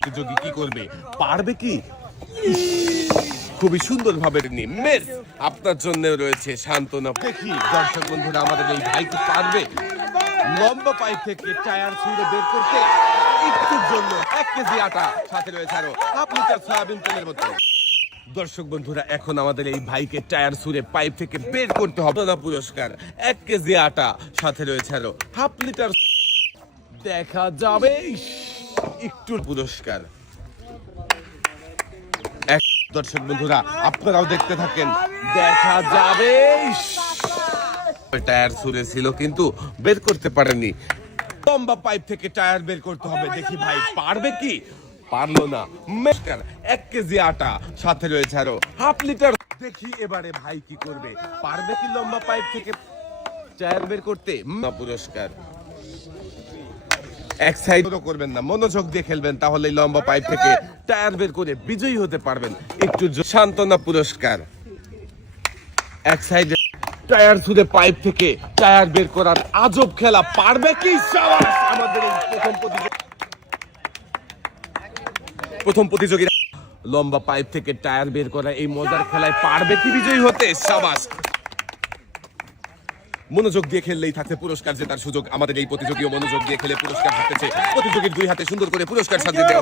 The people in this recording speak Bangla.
প্রতিযোগী কি করবে, পারবে কি? খুবই সুন্দর ভাবে মেস আপনার জন্য রয়েছে সান্ত্বনা। দেখি দর্শক বন্ধুরা আমাদের এই ভাই কি পারবে লম্বা পাইপ থেকে টায়ার ছুঁড়ে বের করতে? একটুর জন্য 1 কেজি আটা, সাথে রয়েছে আরো হাফ লিটার সয়াবিন তেলের মতো। দর্শক বন্ধুরা এখন আমাদের এই ভাইকে টায়ার ছুঁড়ে পাইপ থেকে বের করতে হবে না। পুরস্কার 1 কেজি আটা, সাথে রয়েছে আরো হাফ লিটার। দেখা যাবে একটু পুরস্কার। দর্শক বন্ধুরা আপনারাও দেখতে থাকেন, দেখা যাবে। টায়ার ছুঁড়েছিল কিন্তু বের করতে পারেনি। লম্বা পাইপ থেকে টায়ার বের করতে হবে, দেখি ভাই পারবে কি? পারলো না। 1 কেজি আটা, সাথে রয়েছে আরো হাফ লিটার। দেখি এবারে ভাই কি করবে, পারবে কি লম্বা পাইপ থেকে টায়ার বের করতে? পুরস্কার। এক সাইড করবেন না, মনোযোগ দিয়ে খেলবেন, তাহলে লম্বা পাইপ থেকে টায়ার বের করে বিজয়ী হতে পারবেন। একটু সান্ত্বনা পুরস্কার। এক সাইডে টায়ার ছুঁড়ে পাইপ থেকে টায়ার বের করার আজব খেলা, পারবে কি? সাবাস! আমাদের এই প্রথম প্রতিযোগী লম্বা পাইপ থেকে টায়ার বের করা এই মজার খেলায় পারবে কি বিজয়ী হতে? সাবাস! মনোযোগ দিয়ে খেললেই থাকছে পুরস্কার জেতার সুযোগ। আমাদের এই প্রতিযোগীও মনোযোগ দিয়ে খেলে পুরস্কার হাতেছে। প্রতিযোগীর 2 হাতে সুন্দর করে পুরস্কার সাজিয়ে দেওয়া।